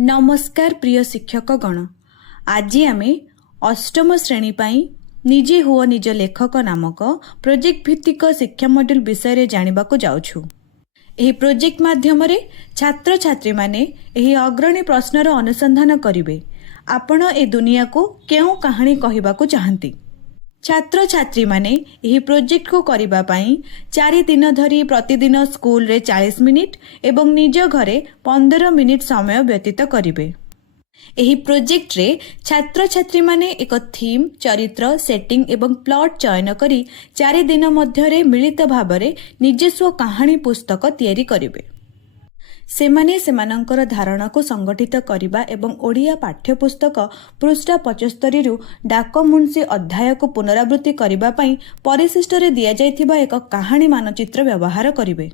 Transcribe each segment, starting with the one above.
नमस्कार प्रिय शिक्षक गण। आज आम अष्टम श्रेणी पाई निजे हुआ निज लेखक नामक प्रोजेक्ट भित्तिक शिक्षा मॉड्यूल विषय जानवा जाऊँ। यह प्रोजेक्ट माध्यम छात्र छात्री माने यह अग्रणी प्रश्नर अनुसंधान करेंगे। आपण ए दुनिया को क्यों कहानी कहवाक चाहती। छात्र छात्री माने यह प्रोजेक्ट को करिबा पाई 4 दिन धरी प्रतिदिन स्कूल रे 40 मिनिट एवं निज घरे 15 मिनिट समय व्यतीत करिवे। यही प्रोजेक्ट रे छात्र छात्री माने एक थीम, चरित्र, सेटिंग एवं प्लॉट चयन करी 4 दिन मध्यरे मिलित भावरे निजस्व कहानी पुस्तक तैयारी करिवे। सेमाने सेमानंकर धारणा को संगठित करिबा एवं ओडिया पाठ्यपुस्तक पृष्ठ 75 रु डाक मुंशी अध्याय को पुनरावृत्ति करिबा पई परिशिष्ट रे दिया जायथिबा एक कहानी मानचित्र व्यवहार करिवे।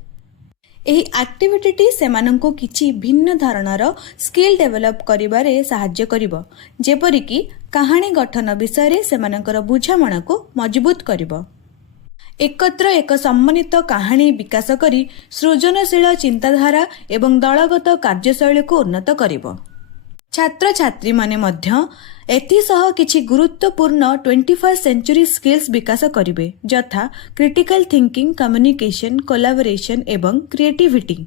एही एक्टिविटी सेमानंको किछि भिन्न धारणार स्किल डेवलप करिबारे सहाय्य करिवो, जेपरि कि कहानी गठन विषय रे सेमानंकर बुझामणा को मजबूत करिवो। एकत्र एक सम्मानित कहानी विकास करी सृजनशील चिंताधारा एवं दलगत कार्यशैली को उन्नत करिवो। छात्र छात्री माने मध्य एथिसह किछि गुरुत्वपूर्ण 21st सेंचुरी स्किल्स विकास करिवे, यथा क्रिटिकल थिंकिंग, कम्युनिकेशन, कोलैबोरेशन एवं क्रिएटिविटी।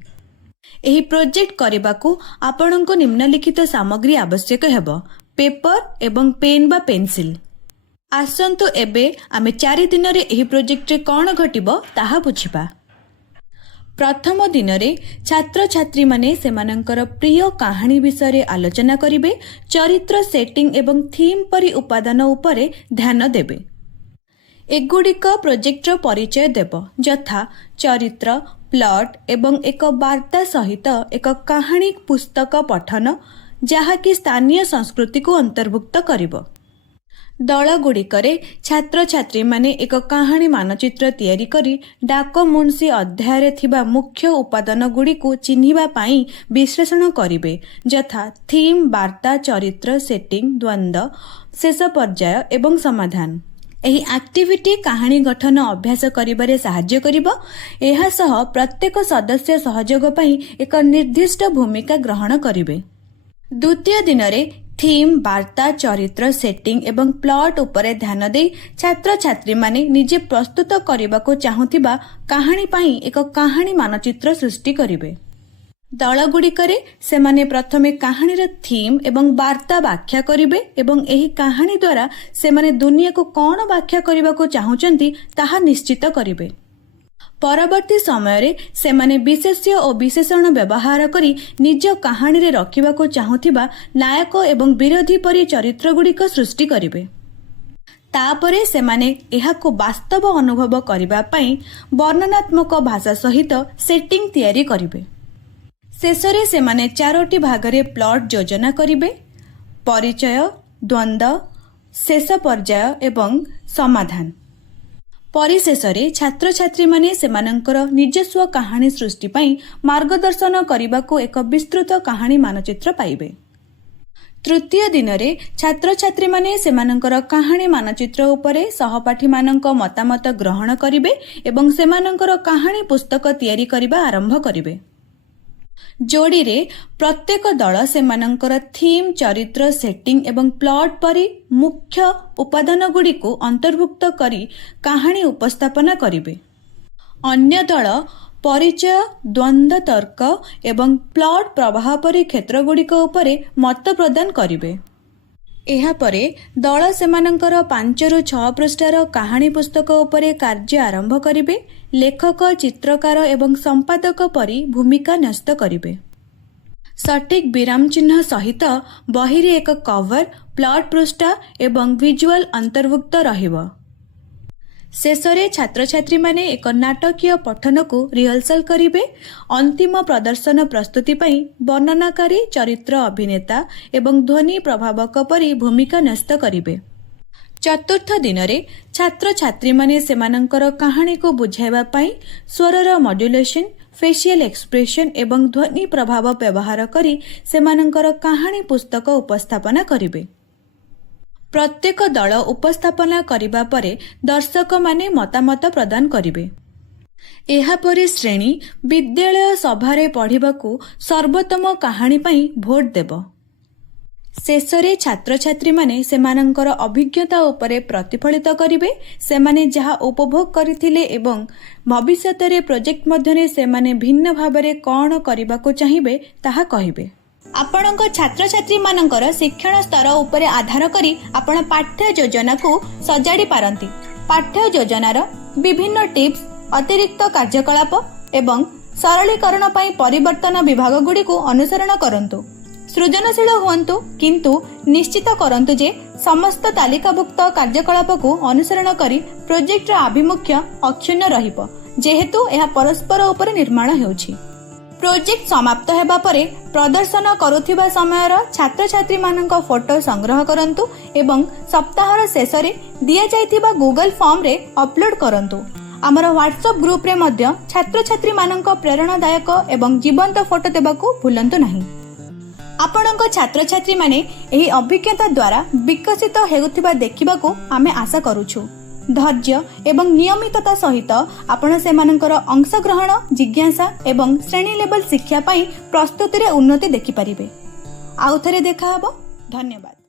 एही प्रोजेक्ट करिबाकू आपणको निम्नलिखित सामग्री आवश्यक हेबो: पेपर एवं पेन बा पेंसिल। आसंतु एबे आमे 4 दिन रे एही प्रोजेक्ट रे कोन घटिबो ताहा बुझिबा। प्रथम दिन रे छात्र छात्री माने सेमानंकर प्रिय कहानी विषय रे आलोचना करिवे। चरित्र, सेटिंग एवं थीम परि उपादान उपरे ध्यान देबे। एगुडिक प्रोजेक्ट रो परिचय देबो, यथा चरित्र, प्लॉट एवं एक वार्ता सहित एक कहानी पुस्तक पठन, जहा कि स्थानीय संस्कृति को अंतर्भुक्त करिवो। दल गुड़िकरे छात्र छात्री माने एक कहानी मानचित्र तैयारी करी डाक मुंशी अध्याय रे थिबा मुख्य उपादान गुड़ी को चिन्हिबा पाई विश्लेषण करिवे, यथा थीम, वार्ता, चरित्र, सेटिंग, द्वंद्व, शेष पर्याय एवं समाधान। एही एक्टिविटी कहानी गठन अभ्यास करिबारे सहाय्य करिवो। एहा सह प्रत्येक सदस्य सहयोग पाई एक निर्दिष्ट भूमिका ग्रहण करिवे। द्वितीय दिन रे थीम, वार्ता, चरित्र, सेटिंग एवं प्लॉट उपरे ध्यान दे छात्र छात्री माने निजे प्रस्तुत करबाको चाहुथिबा कहानी पाई एक कहानी मानचित्र सृष्टि करिवे। दल गुड़िकरे सेमाने प्रथमे कहानीर थीम एवं वार्ता व्याख्या करिवे एवं एही कहानी द्वारा सेमाने दुनिया को कौन व्याख्या करबाको चाहुचंती ताहा निश्चित करिवे। परवर्ती समय रे सेमाने विशेष्य और विशेषण व्यवहार करी निज कहानी रे रखिबाको चाहुथिबा नायक एवं विरोधी परि चरित्र गुड़िक सृष्टि करिवे। तापरे सेमाने एहाको वास्तव अनुभव करिबा पई वर्णनात्मक भाषा सहित सेटिंग तैयारी करिवे। शेषरे सेमाने 4टी भागरे प्लॉट योजना करिवे: परिचय, द्वंद्व, शेष पर्याय एवं समाधान। परिशेषरे छात्र छात्री माने सेमानंकर निजस्व कहानी सृष्टि पाई मार्गदर्शन करिबाको एक विस्तृत कहानी मानचित्र पाइबे। तृतीय दिन रे छात्र छात्री माने सेमानंकर कहानी मानचित्र उपरे सहपाठी मानंक मतामत ग्रहण करिवे एवं सेमानंकर कहानी पुस्तक तैयारी करिबा आरंभ करिवे। जोड़ी रे प्रत्येक दल सेमानंकर थीम, चरित्र, सेटिंग एवं प्लॉट परि मुख्य उपादान गुड़ी को अंतर्भुक्त करी कहानी उपस्थापना करिवे। अन्य दल परिचय, द्वंद्व, तर्क एवं प्लॉट प्रवाह परि क्षेत्र गुड़िक उपरे मत प्रदान करिवे। एहा परे दल सेमानंकर 5 रु 6 पृष्ठार कहानी पुस्तक उपरे कार्य आरंभ करिवे। लेखक, चित्रकार एवं संपादक परि भूमिका न्यस्त करिवे। सटीक विराम चिन्ह सहित बही रे एक कवर, प्लॉट पृष्ठ एवं विजुअल अंतर्भुक्त रहिबो। शेषरे छात्र छात्री माने एक नाटकीय पठन को रिहर्सल करिवे। अंतिम प्रदर्शन प्रस्तुति पई वर्णनाकारी, चरित्र, अभिनेता एवं ध्वनि प्रभावक परि भूमिका न्यस्त करिवे। चतुर्थ दिन रे छात्र छात्री माने सेमानंकर कहानी को बुझाइबा पई स्वरर मॉड्युलेशन, फेशियल एक्सप्रेशन एवं ध्वनि प्रभाव व्यवहार करी सेमानंकर कहानी पुस्तक उपस्थापना करिवे। प्रत्येक दल उपस्थापना करिबा परे दर्शक माने मतामत प्रदान करिवे। ଏହାପରେ ଶ୍ରେଣୀ ବିଦ୍ୟାଳୟ ସଭାରେ ପଢ଼ିବାକୁ ସର୍ବୋତ୍ତମ କାହାଣୀ ପାଇଁ ଭୋଟ ଦେବ। ଶେଷରେ ଛାତ୍ରଛାତ୍ରୀମାନେ ସେମାନଙ୍କର ଅଭିଜ୍ଞତା ଉପରେ ପ୍ରତିଫଳିତ କରିବେ। ସେମାନେ ଯାହା ଉପଭୋଗ କରିଥିଲେ ଏବଂ ଭବିଷ୍ୟତରେ ପ୍ରୋଜେକ୍ଟ ମଧ୍ୟରେ ସେମାନେ ଭିନ୍ନ ଭାବରେ କ'ଣ କରିବାକୁ ଚାହିଁବେ ତାହା କହିବେ। ଆପଣଙ୍କ ଛାତ୍ରଛାତ୍ରୀମାନଙ୍କର ଶିକ୍ଷଣ ସ୍ତର ଉପରେ ଆଧାର କରି ଆପଣ ପାଠ୍ୟ ଯୋଜନାକୁ ସଜାଡ଼ି ପାରନ୍ତି। ପାଠ୍ୟ ଯୋଜନାର ବିଭିନ୍ନ ଟିପ୍ସ, ଅତିରିକ୍ତ କାର୍ଯ୍ୟକଳାପ ଏବଂ ସରଳୀକରଣ ପାଇଁ ପରିବର୍ତ୍ତନ ବିଭାଗଗୁଡ଼ିକୁ ଅନୁସରଣ କରନ୍ତୁ। ସୃଜନଶୀଳ ହୁଅନ୍ତୁ, କିନ୍ତୁ ନିଶ୍ଚିତ କରନ୍ତୁ ଯେ ସମସ୍ତ ତାଲିକାଭୁକ୍ତ କାର୍ଯ୍ୟକଳାପକୁ ଅନୁସରଣ କରି ପ୍ରୋଜେକ୍ଟର ଆଭିମୁଖ୍ୟ ଅକ୍ଷୁଣ୍ଣ ରହିବ, ଯେହେତୁ ଏହା ପରସ୍ପର ଉପରେ ନିର୍ମାଣ ହେଉଛି। ପ୍ରୋଜେକ୍ଟ ସମାପ୍ତ ହେବା ପରେ ପ୍ରଦର୍ଶନ କରୁଥିବା ସମୟର ଛାତ୍ରଛାତ୍ରୀମାନଙ୍କ ଫଟୋ ସଂଗ୍ରହ କରନ୍ତୁ ଏବଂ ସପ୍ତାହର ଶେଷରେ ଦିଆଯାଇଥିବା ଗୁଗଲ ଫର୍ମରେ ଅପଲୋଡ୍ କରନ୍ତୁ। ଆମର ହ୍ୱାଟ୍ସଆପ୍ ଗ୍ରୁପରେ ମଧ୍ୟ ଛାତ୍ରଛାତ୍ରୀମାନଙ୍କ ପ୍ରେରଣାଦାୟକ ଏବଂ ଜୀବନ୍ତ ଫଟୋ ଦେବାକୁ ଭୁଲନ୍ତୁ ନାହିଁ। ଆପଣଙ୍କ ଛାତ୍ରଛାତ୍ରୀମାନେ ଏହି ଅଭିଜ୍ଞତା ଦ୍ୱାରା ବିକଶିତ ହେଉଥିବା ଦେଖିବାକୁ ଆମେ ଆଶା କରୁଛୁ। ଧୈର୍ଯ୍ୟ ଏବଂ ନିୟମିତତା ସହିତ ଆପଣ ସେମାନଙ୍କର ଅଂଶଗ୍ରହଣ, ଜିଜ୍ଞାସା ଏବଂ ଶ୍ରେଣୀ ଲେବଲ ଶିକ୍ଷା ପାଇଁ ପ୍ରସ୍ତୁତିରେ ଉନ୍ନତି ଦେଖିପାରିବେ। ଆଉଥରେ ଦେଖାହେବ। ଧନ୍ୟବାଦ।